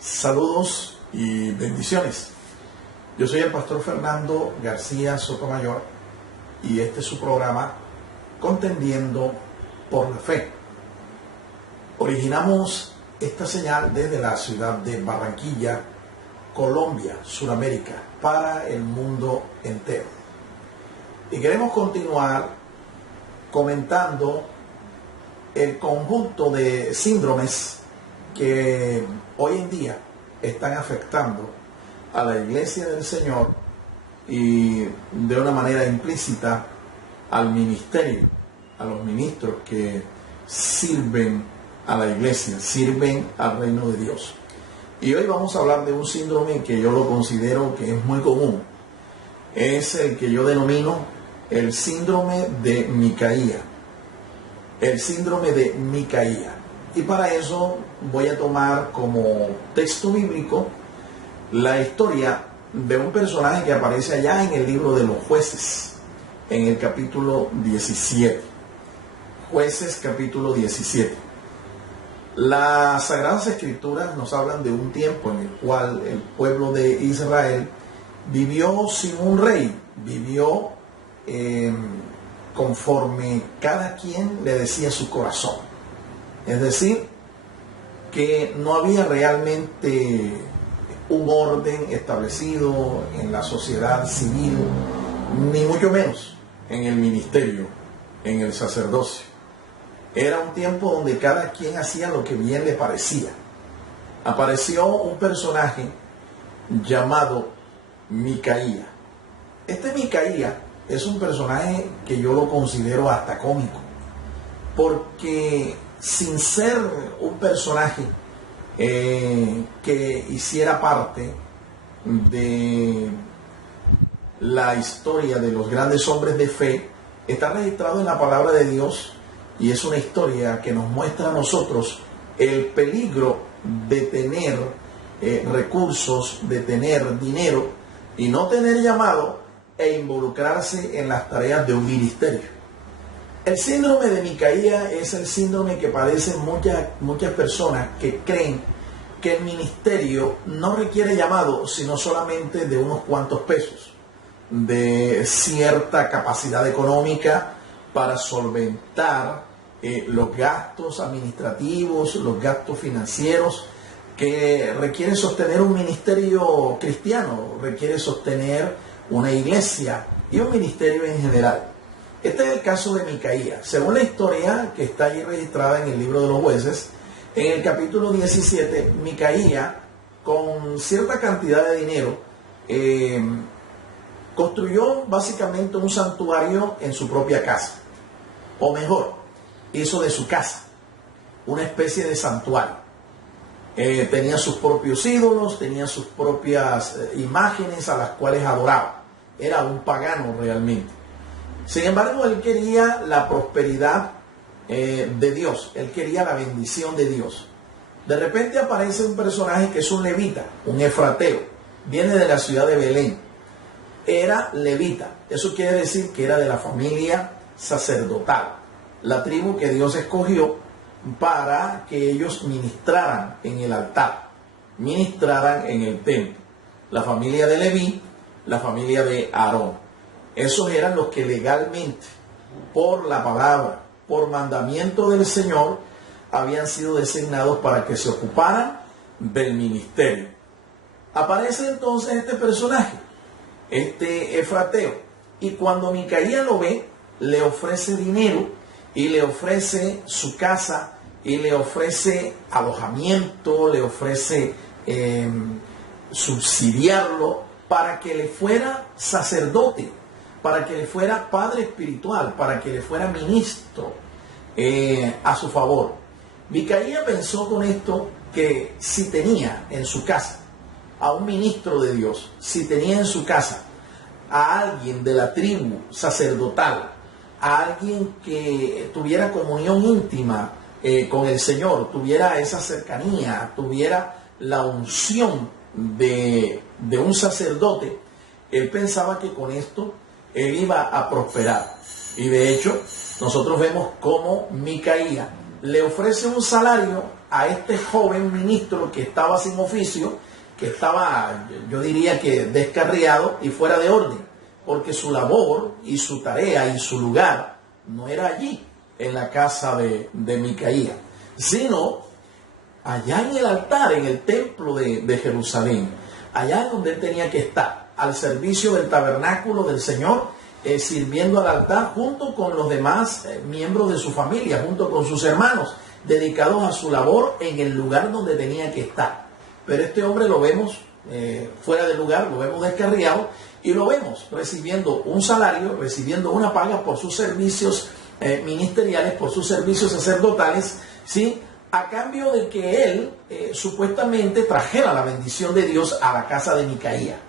Saludos y bendiciones. Yo soy el pastor Fernando García Sotomayor y este es su programa Contendiendo por la Fe. Originamos esta señal desde la ciudad de Barranquilla, Colombia, Sudamérica, para el mundo entero. Y queremos continuar comentando el conjunto de síndromes que hoy en día están afectando a la iglesia del Señor y de una manera implícita al ministerio, a los ministros que sirven a la iglesia, sirven al reino de Dios. Y hoy vamos a hablar de un síndrome que yo lo considero que es muy común. Es el que yo denomino el síndrome de Micaía. El síndrome de Micaía. Y para eso voy a tomar como texto bíblico la historia de un personaje que aparece allá en el libro de los Jueces, en el capítulo 17. Jueces capítulo 17. Las Sagradas Escrituras nos hablan de un tiempo en el cual el pueblo de Israel vivió sin un rey, vivió conforme cada quien le decía su corazón. Es decir, que no había realmente un orden establecido en la sociedad civil, ni mucho menos en el ministerio, en el sacerdocio. Era un tiempo donde cada quien hacía lo que bien le parecía. Apareció un personaje llamado Micaía. Este Micaía es un personaje que yo lo considero hasta cómico, porque sin ser un personaje que hiciera parte de la historia de los grandes hombres de fe, está registrado en la palabra de Dios y es una historia que nos muestra a nosotros el peligro de tener recursos, de tener dinero y no tener llamado e involucrarse en las tareas de un ministerio. El síndrome de Micaía es el síndrome que padecen muchas personas que creen que el ministerio no requiere llamado, sino solamente de unos cuantos pesos, de cierta capacidad económica para solventar los gastos administrativos, los gastos financieros que requiere sostener un ministerio cristiano, requiere sostener una iglesia y un ministerio en general. Este es el caso de Micaía. Según la historia que está allí registrada en el libro de los Jueces, en el capítulo 17, Micaía, con cierta cantidad de dinero, construyó básicamente un santuario en su propia casa. O mejor, hizo de su casa una especie de santuario. Tenía sus propios ídolos, tenía sus propias imágenes a las cuales adoraba. Era un pagano realmente. Sin embargo, él quería la prosperidad de Dios. Él quería la bendición de Dios. De repente aparece un personaje que es un levita, un efrateo. Viene de la ciudad de Belén. Era levita. Eso quiere decir que era de la familia sacerdotal. La tribu que Dios escogió para que ellos ministraran en el altar, ministraran en el templo. La familia de Leví, la familia de Aarón. Esos eran los que legalmente, por la palabra, por mandamiento del Señor, habían sido designados para que se ocuparan del ministerio. Aparece entonces este personaje, este efrateo, y cuando Micaía lo ve, le ofrece dinero y le ofrece su casa y le ofrece alojamiento, le ofrece subsidiarlo para que le fuera sacerdote, para que le fuera padre espiritual, para que le fuera ministro a su favor. Micaía pensó con esto que si tenía en su casa a un ministro de Dios, si tenía en su casa a alguien de la tribu sacerdotal, a alguien que tuviera comunión íntima con el Señor, tuviera esa cercanía, tuviera la unción de un sacerdote, él pensaba que con esto él iba a prosperar. Y de hecho, nosotros vemos cómo Micaía le ofrece un salario a este joven ministro que estaba sin oficio, que estaba, yo diría que descarriado y fuera de orden, porque su labor y su tarea y su lugar no era allí, en la casa de Micaía, sino allá en el altar, en el templo de Jerusalén, allá donde él tenía que estar, al servicio del tabernáculo del Señor, sirviendo al altar junto con los demás miembros de su familia, junto con sus hermanos, dedicados a su labor en el lugar donde tenía que estar. Pero este hombre lo vemos fuera de lugar, lo vemos descarriado y lo vemos recibiendo un salario, recibiendo una paga por sus servicios ministeriales, por sus servicios sacerdotales, ¿sí? A cambio de que él supuestamente trajera la bendición de Dios a la casa de Micaía.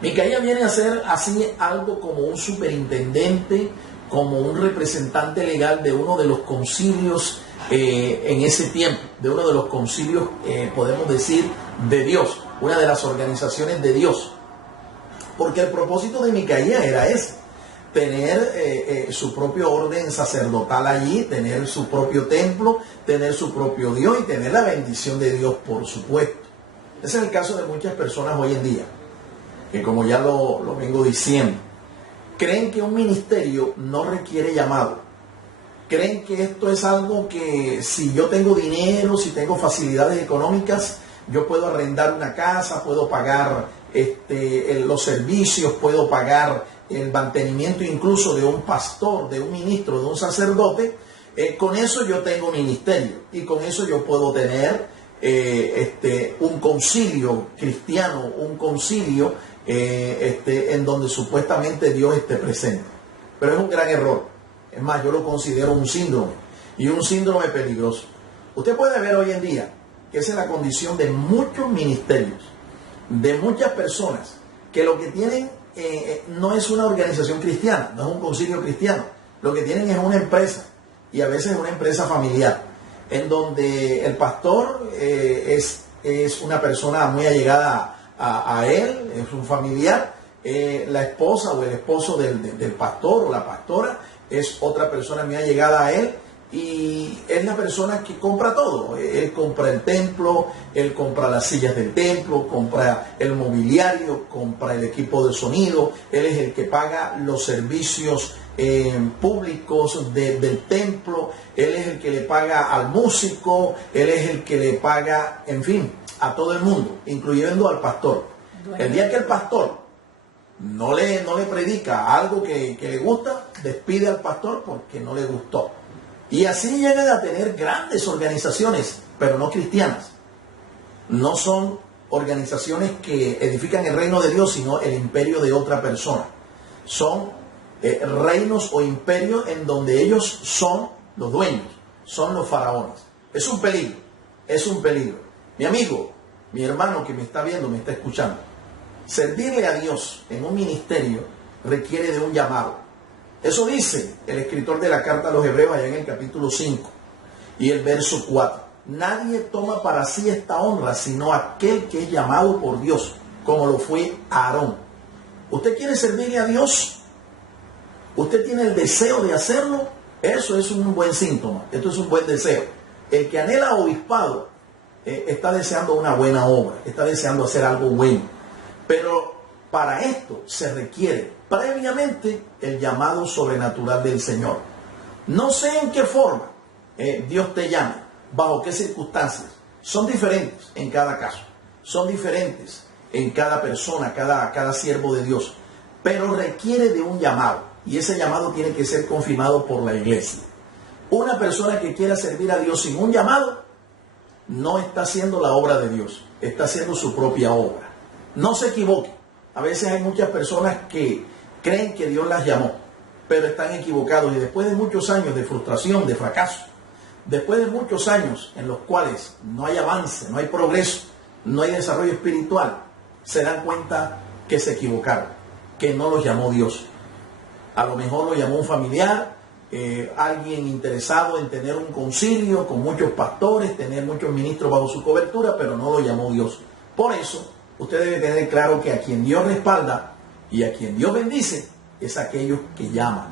Micaía viene a ser así algo como un superintendente, como un representante legal de uno de los concilios en ese tiempo, de uno de los concilios, podemos decir, de Dios, una de las organizaciones de Dios. Porque el propósito de Micaía era ese, tener su propio orden sacerdotal allí, tener su propio templo, tener su propio Dios y tener la bendición de Dios, por supuesto. Ese es el caso de muchas personas hoy en día, que como ya lo vengo diciendo, creen que un ministerio no requiere llamado. Creen que esto es algo que si yo tengo dinero, si tengo facilidades económicas, yo puedo arrendar una casa, puedo pagar los servicios, puedo pagar el mantenimiento incluso de un pastor, de un ministro, de un sacerdote. Con eso yo tengo ministerio y con eso yo puedo tener un concilio cristiano, un concilio en donde supuestamente Dios esté presente. Pero es un gran error. Es más, yo lo considero un síndrome, y un síndrome peligroso. Usted puede ver hoy en día que esa es la condición de muchos ministerios, de muchas personas, que lo que tienen no es una organización cristiana, no es un concilio cristiano. Lo que tienen es una empresa, y a veces es una empresa familiar, en donde el pastor es una persona muy allegada a él, es un familiar, la esposa o el esposo del pastor o la pastora es otra persona muy allegada a él, y es la persona que compra todo. Él compra el templo, él compra las sillas del templo, compra el mobiliario, compra el equipo de sonido, él es el que paga los servicios públicos del templo, él es el que le paga al músico, él es el que le paga, en fin, a todo el mundo, incluyendo al pastor. El día que el pastor no le predica algo que le gusta, despide al pastor porque no le gustó. Y así llegan a tener grandes organizaciones, pero no cristianas. No son organizaciones que edifican el reino de Dios, sino el imperio de otra persona. Son reinos o imperios en donde ellos son los dueños, son los faraones. Es un peligro, es un peligro. Mi amigo, mi hermano que me está viendo, me está escuchando, servirle a Dios en un ministerio requiere de un llamado. Eso dice el escritor de la carta a los Hebreos allá en el capítulo 5 y el verso 4. Nadie toma para sí esta honra sino aquel que es llamado por Dios, como lo fue Aarón. ¿Usted quiere servirle a Dios? ¿Usted tiene el deseo de hacerlo? Eso es un buen síntoma, esto es un buen deseo. El que anhela obispado está deseando una buena obra, está deseando hacer algo bueno. Pero para esto se requiere previamente el llamado sobrenatural del Señor. No sé en qué forma Dios te llama, bajo qué circunstancias. Son diferentes en cada caso, son diferentes en cada persona, cada siervo de Dios. Pero requiere de un llamado, y ese llamado tiene que ser confirmado por la iglesia. Una persona que quiera servir a Dios sin un llamado, no está haciendo la obra de Dios, está haciendo su propia obra. No se equivoque. A veces hay muchas personas que creen que Dios las llamó, pero están equivocados, y después de muchos años de frustración, de fracaso, después de muchos años en los cuales no hay avance, no hay progreso, no hay desarrollo espiritual, se dan cuenta que se equivocaron, que no los llamó Dios. A lo mejor lo llamó un familiar, alguien interesado en tener un concilio con muchos pastores, tener muchos ministros bajo su cobertura, pero no lo llamó Dios. Por eso, usted debe tener claro que a quien Dios respalda y a quien Dios bendice es aquellos que llaman.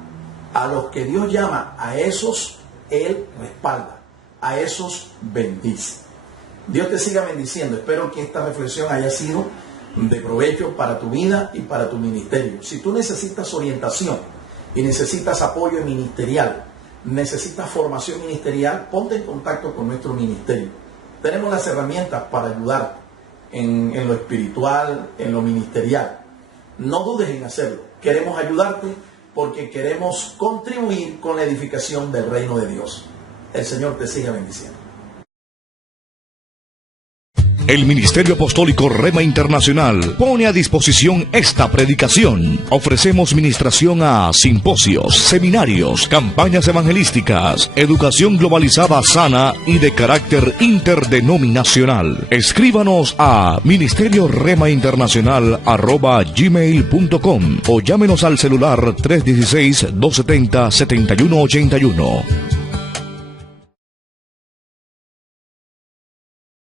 A los que Dios llama, a esos Él respalda, a esos bendice. Dios te siga bendiciendo. Espero que esta reflexión haya sido de provecho para tu vida y para tu ministerio. Si tú necesitas orientación y necesitas apoyo ministerial, necesitas formación ministerial, ponte en contacto con nuestro ministerio. Tenemos las herramientas para ayudarte en lo espiritual, en lo ministerial. No dudes en hacerlo. Queremos ayudarte porque queremos contribuir con la edificación del reino de Dios. El Señor te siga bendiciendo. El Ministerio Apostólico Rema Internacional pone a disposición esta predicación. Ofrecemos ministración a simposios, seminarios, campañas evangelísticas, educación globalizada sana y de carácter interdenominacional. Escríbanos a ministerio-rema-internacional@gmail.com o llámenos al celular 316-270-7181.